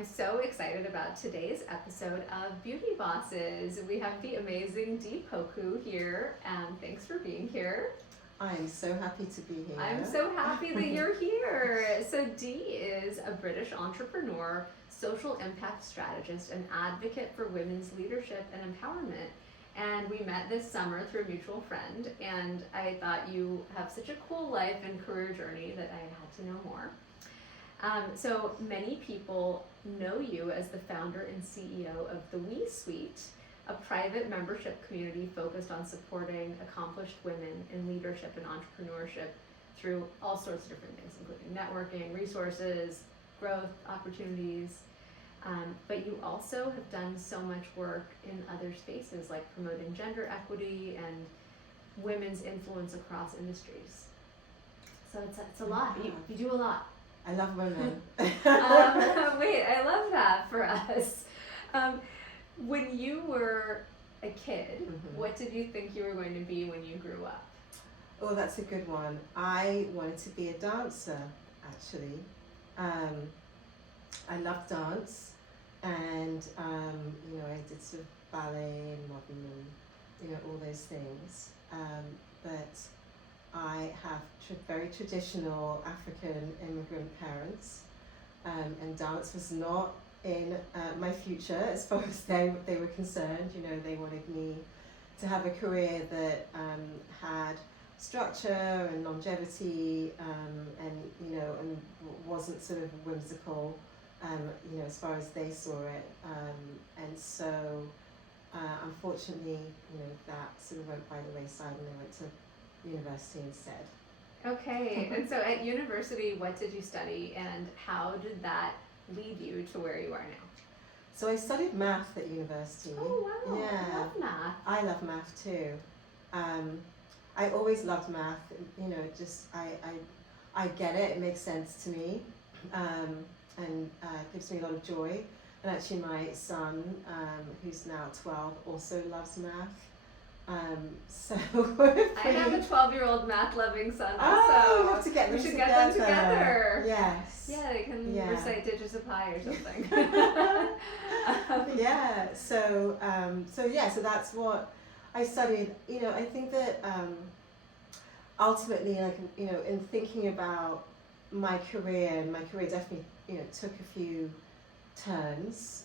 I'm so excited about today's episode of Beauty Bosses. We have the amazing Poku here. Thanks for being here. I am so happy to be here. I'm so happy that you're here. So Dee is a British entrepreneur, social impact strategist, and advocate for women's leadership and empowerment. And we met this summer through a mutual friend, and I thought you have such a cool life and career journey that I had to know more. So many people know you as the founder and CEO of the WIE Suite, a private membership community focused on supporting accomplished women in leadership and entrepreneurship through all sorts of different things, including networking, resources, growth opportunities. But you also have done so much work in other spaces like promoting gender equity and women's influence across industries. So it's a lot. You do a lot. I love women. Wait, I love that for us. When you were a kid, what did you think you were going to be when you grew up? Oh, that's a good one. I wanted to be a dancer, actually. I love dance, and I did sort of ballet and modern and all those things. But I have very traditional African immigrant parents, and dance was not in my future as far as they were concerned. They wanted me to have a career that had structure and longevity, and wasn't sort of whimsical, as far as they saw it. And so, unfortunately, that sort of went by the wayside, and I went to university instead. Okay, and so at university, what did you study, and how did that lead you to where you are now? So I studied math at university. Oh wow! Yeah, I love math. I love math too. I always loved math. I get it. It makes sense to me, and gives me a lot of joy. And actually, my son, who's now 12, also loves math. So I have a 12-year-old math-loving son also. Oh, we have to get them should together. Get them together. Yes. Yeah, they can recite digits of pi or something. Yeah. So that's what I studied. I think that ultimately, in thinking about my career, definitely, took a few turns.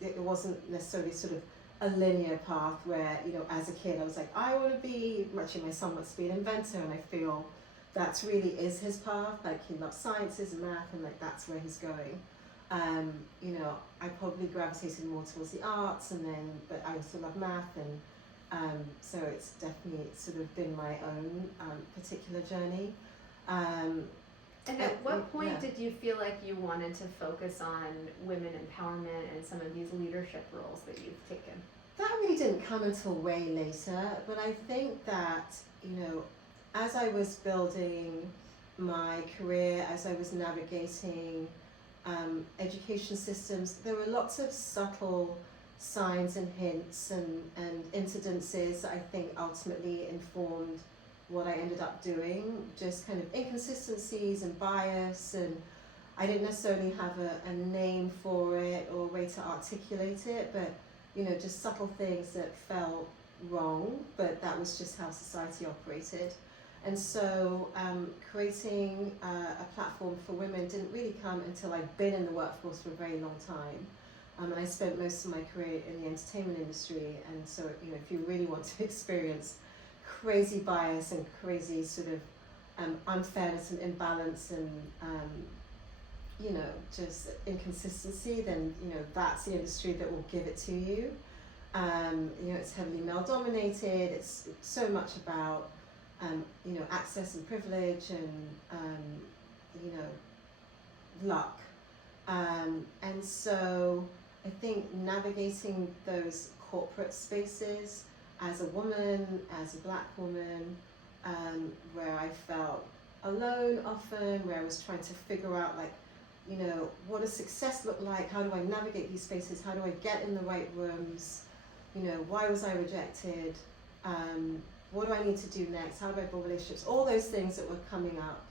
It wasn't necessarily sort of a linear path where, as a kid I was like, I want to be, actually my son wants to be an inventor, and I feel that's really is his path. Like, he loves sciences and math, and like that's where he's going. I probably gravitated more towards the arts, but I also love math, and so it's definitely sort of been my own particular journey. And at what point did you feel like you wanted to focus on women empowerment and some of these leadership roles that you've taken? That really didn't come until way later, but I think that, as I was building my career, as I was navigating education systems, there were lots of subtle signs and hints and incidences that I think ultimately informed what I ended up doing, just kind of inconsistencies and bias, and I didn't necessarily have a name for it or a way to articulate it, but just subtle things that felt wrong, but that was just how society operated. And so creating a platform for women didn't really come until I'd been in the workforce for a very long time. And I spent most of my career in the entertainment industry, and so if you really want to experience crazy bias and crazy sort of unfairness and imbalance and just inconsistency, then that's the industry that will give it to you. It's heavily male dominated. It's so much about access and privilege and luck, and so I think navigating those corporate spaces as a woman, as a black woman, where I felt alone often, where I was trying to figure out what does success look like? How do I navigate these spaces? How do I get in the right rooms? Why was I rejected? What do I need to do next? How do I build relationships? All those things that were coming up,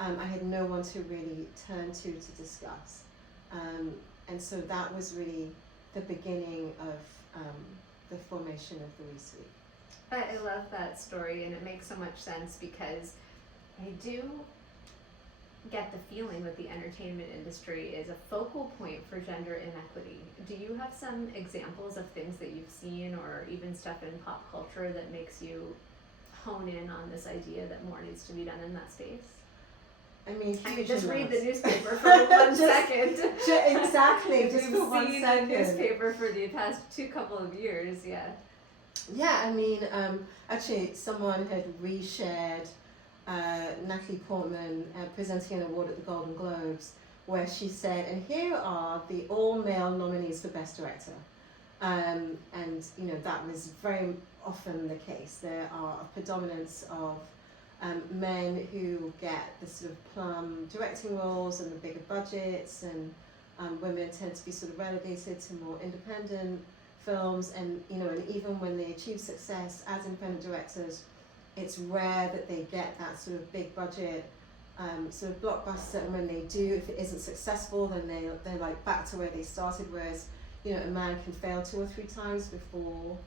I had no one to really turn to discuss. And so that was really the beginning of the formation of the WIE Suite. I love that story, and it makes so much sense because I do get the feeling that the entertainment industry is a focal point for gender inequity. Do you have some examples of things that you've seen, or even stuff in pop culture that makes you hone in on this idea that more needs to be done in that space? I mean, I huge could just read amounts. the newspaper for 1 second. Exactly, just We've for 1 seen second. the newspaper for the past couple of years, yeah. Yeah, I mean, actually, someone had reshared Natalie Portman presenting an award at the Golden Globes, where she said, and here are the all-male nominees for Best Director. And, you know, that was very often the case. There are a predominance of men who get the sort of plum directing roles and the bigger budgets, and women tend to be sort of relegated to more independent films. And you know, and even when they achieve success as independent directors, it's rare that they get that sort of big budget sort of blockbuster. And when they do, if it isn't successful, then they're like back to where they started. Whereas, you know, a man can fail 2 or 3 times before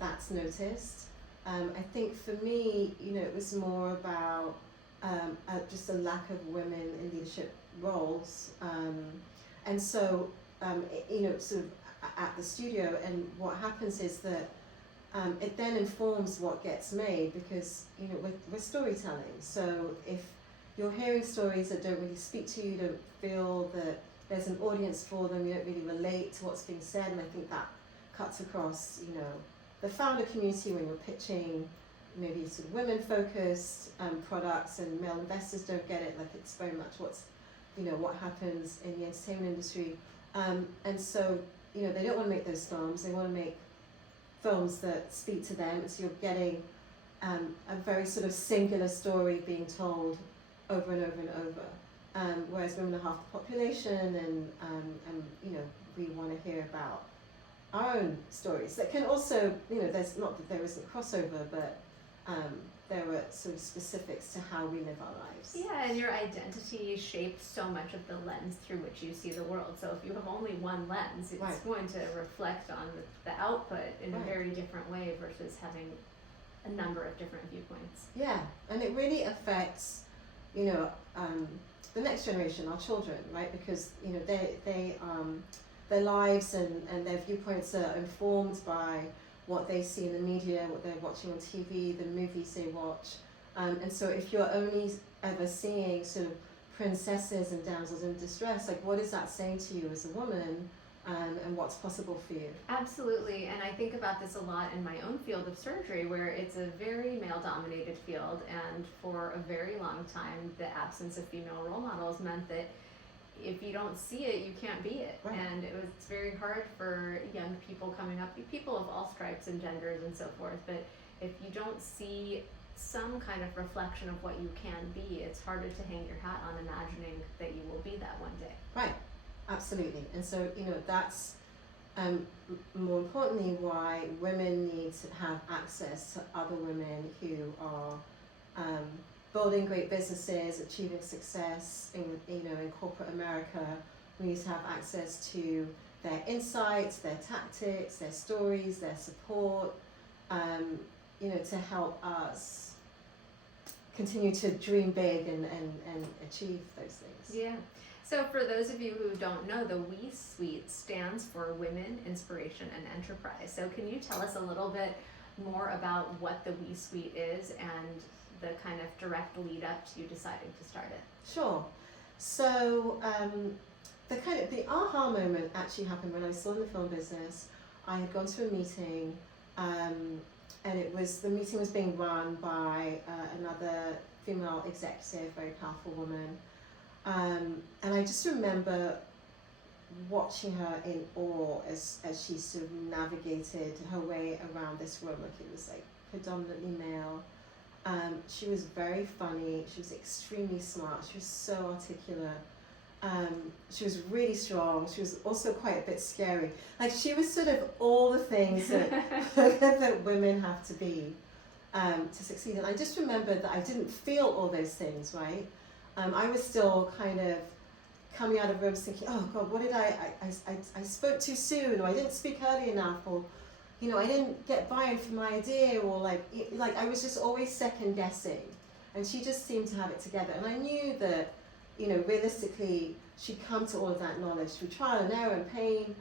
that's noticed. I think for me, you know, it was more about just a lack of women in leadership roles. And so, you know, sort of at the studio, and what happens is that it then informs what gets made, because, you know, we're storytelling. So if you're hearing stories that don't really speak to you, don't feel that there's an audience for them, you don't really relate to what's being said, and I think that cuts across, you know, the founder community when you're pitching maybe sort of women-focused products, and male investors don't get it. Like, it's very much what's, you know, what happens in the entertainment industry. And so, you know, they don't want to make those films. They want to make films that speak to them. So you're getting a very sort of singular story being told over and over and over. Whereas women are half the population, and you know, we want to hear about our own stories that can also, you know, there's not that there isn't crossover, but there are sort of specifics to how we live our lives. Yeah, and your identity shapes so much of the lens through which you see the world. So if you have only one lens, it's Right. going to reflect on the output in Right. a very different way versus having a number of different viewpoints. Yeah, and it really affects, you know, the next generation, our children, right? Because, you know, their lives and their viewpoints are informed by what they see in the media, what they're watching on TV, the movies they watch. And so if you're only ever seeing sort of princesses and damsels in distress, like, what is that saying to you as a woman, and what's possible for you? Absolutely, and I think about this a lot in my own field of surgery, where it's a very male-dominated field, and for a very long time, the absence of female role models meant that if you don't see it, you can't be it. Right. And it's very hard for young people coming up, people of all stripes and genders and so forth, but if you don't see some kind of reflection of what you can be, it's harder to hang your hat on imagining that you will be that one day. Right, absolutely. And so, you know, that's more importantly why women need to have access to other women who are building great businesses, achieving success in, you know, in corporate America. We need to have access to their insights, their tactics, their stories, their support, you know, to help us continue to dream big and achieve those things. Yeah. So for those of you who don't know, the WIE Suite stands for Women, Inspiration, and Enterprise. So can you tell us a little bit more about what the WIE Suite is and the kind of direct lead up to you deciding to start it? Sure. So the aha moment actually happened when I was still in the film business. I had gone to a meeting, and the meeting was being run by another female executive, very powerful woman, and I just remember watching her in awe as she sort of navigated her way around this room. Like, it was like predominantly male. She was very funny. She was extremely smart. She was so articulate. She was really strong. She was also quite a bit scary. Like, she was sort of all the things that that women have to be to succeed. And I just remembered that I didn't feel all those things, right? I was still kind of coming out of rooms thinking, oh God, what did I spoke too soon, or I didn't speak early enough, or I didn't get buy-in for my idea, or like I was just always second guessing. And she just seemed to have it together. And I knew that, realistically, she'd come to all of that knowledge through trial and error and pain.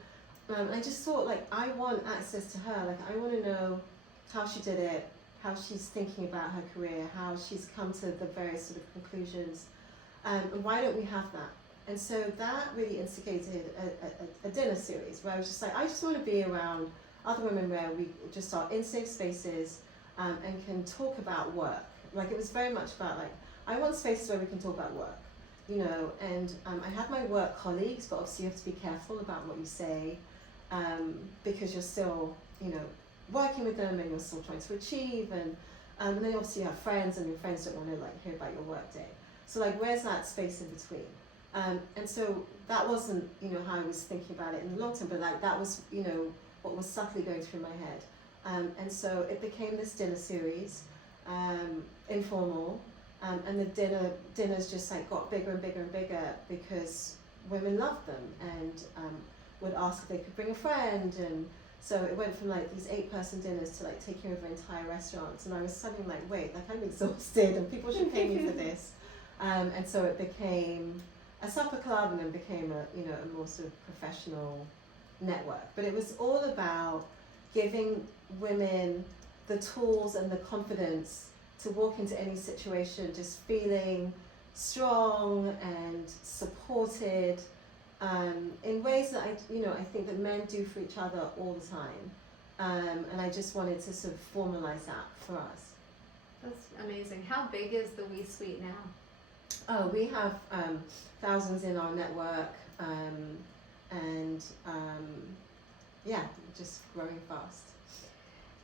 And I just thought, like, I want access to her. Like, I want to know how she did it, how she's thinking about her career, how she's come to the various sort of conclusions. And why don't we have that? And so that really instigated a dinner series where I was just like, I just want to be around other women where we just are in safe spaces and can talk about work. Like, it was very much about, like, I want spaces where we can talk about work, and I have my work colleagues, but obviously you have to be careful about what you say, because you're still, working with them and you're still trying to achieve, and then obviously you have friends, and your friends don't want to, like, hear about your work day. So, like, where's that space in between? And so that wasn't, how I was thinking about it in the long term, but, like, that was, what was subtly going through my head. And so it became this dinner series, informal, and the dinners just, like, got bigger and bigger and bigger because women loved them and would ask if they could bring a friend, and so it went from, like, these 8-person dinners to, like, taking over entire restaurants, and I was suddenly like, wait, like, I'm exhausted and people should pay me for this. And so it became a supper club, and then became a more sort of professional network. But it was all about giving women the tools and the confidence to walk into any situation just feeling strong and supported, in ways that I think that men do for each other all the time. And I just wanted to sort of formalize that for us. That's amazing. How big is the WIE suite now? Oh, we have thousands in our network, and just growing fast.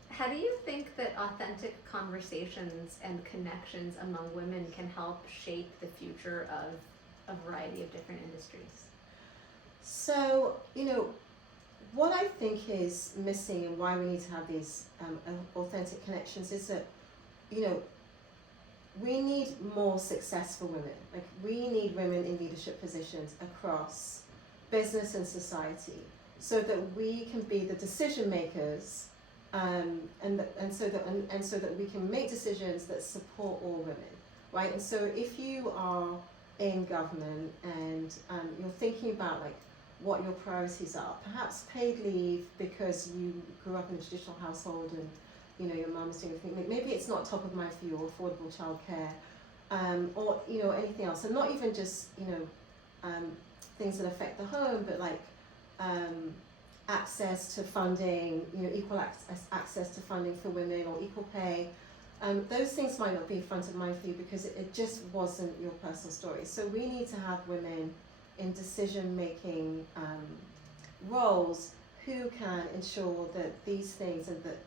How do you think that authentic conversations and connections among women can help shape the future of a variety of different industries? So, what I think is missing and why we need to have these authentic connections is that, we need more successful women. Like, we need women in leadership positions across business and society, so that we can be the decision makers, and so that we can make decisions that support all women, right? And so if you are in government and you're thinking about, like, what your priorities are, perhaps paid leave because you grew up in a traditional household and your mum's doing everything. Maybe it's not top of mind for you, or affordable childcare, or anything else. And not even just things that affect the home, but like access to funding, equal access to funding for women, or equal pay. Those things might not be front of mind for you because it just wasn't your personal story. So we need to have women in decision-making roles who can ensure that these things and that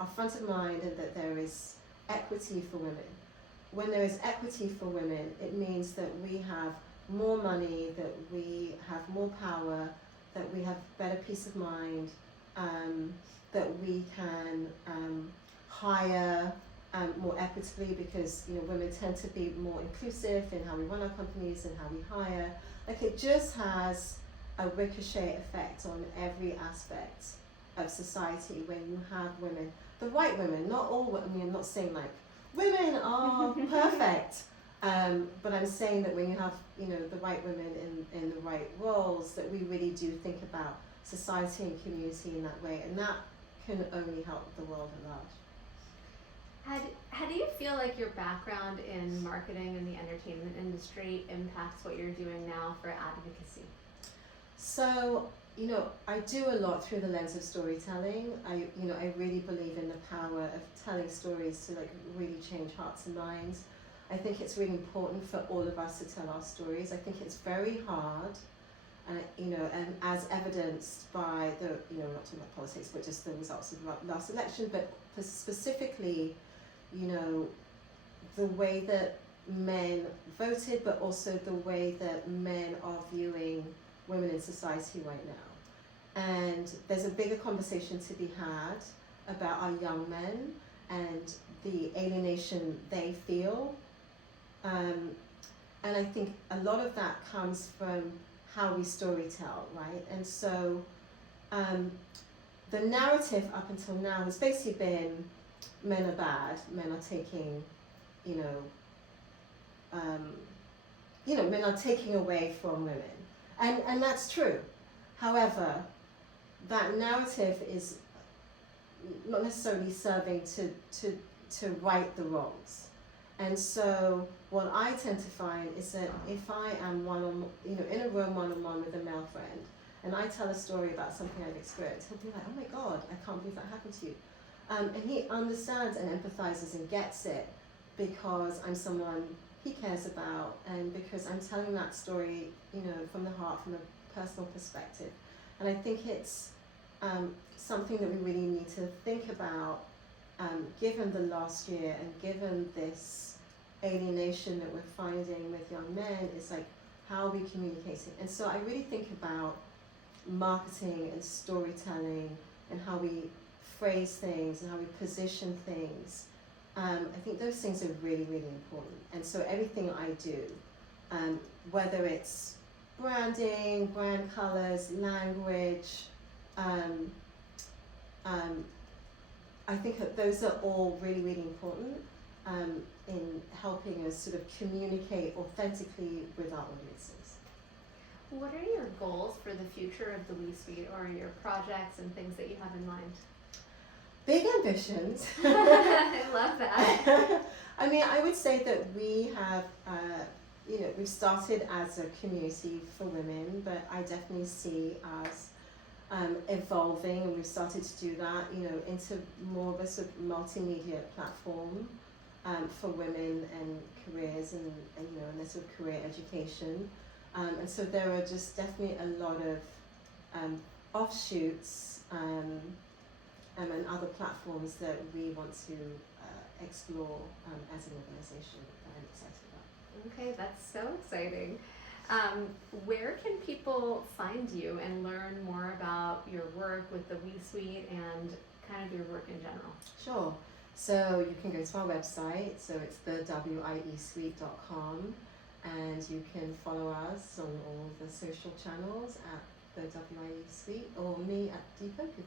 are front of mind, and that there is equity for women. When there is equity for women, it means that we have more money, that we have more power, that we have better peace of mind, that we can hire more equitably, because women tend to be more inclusive in how we run our companies and how we hire. Like, it just has a ricochet effect on every aspect of society when you have women, the right women, not all women. I'm not saying, like, women are perfect, but I'm saying that when you have the right women in the right roles, that we really do think about society and community in that way, and that can only help the world at large. How do you feel like your background in marketing and the entertainment industry impacts what you're doing now for advocacy? So, I do a lot through the lens of storytelling. I really believe in the power of telling stories to, like, really change hearts and minds. I think it's really important for all of us to tell our stories. I think it's very hard, and as evidenced by the, not talking about politics, but just the results of the last election, but specifically, the way that men voted, but also the way that men are viewing women in society right now. And there's a bigger conversation to be had about our young men and the alienation they feel. and I think a lot of that comes from how we storytell, right? And so the narrative up until now has basically been men are bad, men are taking, men are taking away from women. And that's true. However, that narrative is not necessarily serving to right the wrongs. And so what I tend to find is that if I am in a room one-on-one with a male friend, and I tell a story about something I've experienced, he'll be like, oh my God, I can't believe that happened to you. And he understands and empathizes and gets it because I'm someone he cares about, and because I'm telling that story, from the heart, from a personal perspective. And I think it's something that we really need to think about, given the last year and given this alienation that we're finding with young men, is like, how are we communicating? And so I really think about marketing and storytelling and how we phrase things and how we position things. I think those things are really, really important. And so everything I do, whether it's branding, brand colors, language, I think that those are all really, really important in helping us sort of communicate authentically with our audiences. What are your goals for the future of the WIE Suite, or your projects and things that you have in mind? Big ambitions. I love that. I mean, I would say that we have, we've started as a community for women, but I definitely see us evolving, and we've started to do that, into more of a sort of multimedia platform for women and careers and their sort of career education. And so there are just definitely a lot of offshoots and other platforms that we want to explore as an organisation that I'm excited about. Okay, that's so exciting. Where can people find you and learn more about your work with the WIE Suite and kind of your work in general? Sure. So you can go to our website, so it's the WIEsuite.com, and you can follow us on all the social channels at the WIE Suite, or me at Poku.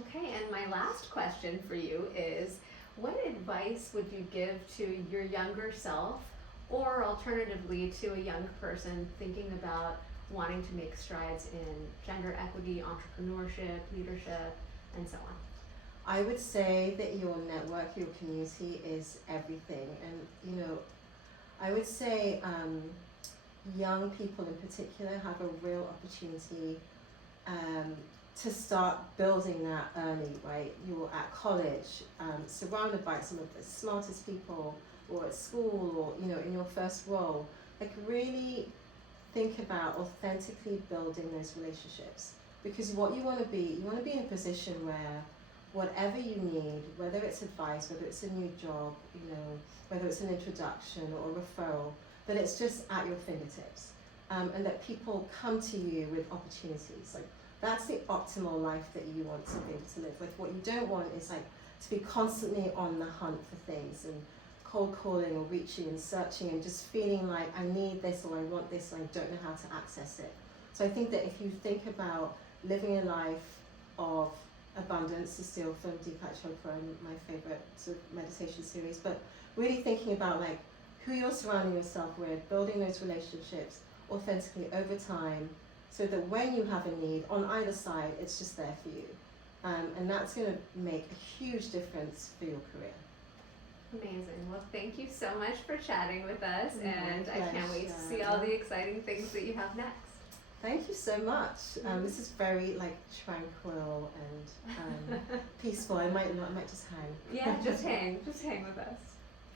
Okay, and my last question for you is, what advice would you give to your younger self, or alternatively to a young person thinking about wanting to make strides in gender equity, entrepreneurship, leadership, and so on? I would say that your network, your community is everything. And, I would say young people in particular have a real opportunity to start building that early, right? You're at college, surrounded by some of the smartest people, or at school, or, in your first role. Like, really think about authentically building those relationships. Because what you want to be in a position where whatever you need, whether it's advice, whether it's a new job, whether it's an introduction or a referral, that it's just at your fingertips, and that people come to you with opportunities. Like, that's the optimal life that you want to be able to live. Like, what you don't want is to be constantly on the hunt for things and cold calling or reaching and searching and just feeling like I need this or I want this and I don't know how to access it. So I think that if you think about living a life of abundance, to steal from Deepak Chopra, my favorite sort of meditation series, but really thinking about who you're surrounding yourself with, building those relationships authentically over time, so that when you have a need on either side, it's just there for you. And that's going to make a huge difference for your career. Amazing. Well, thank you so much for chatting with us, and I can't wait to see pleasure. all the exciting things that you have next. Thank you so much. This is very tranquil and peaceful. I might just hang. Yeah, just hang with us.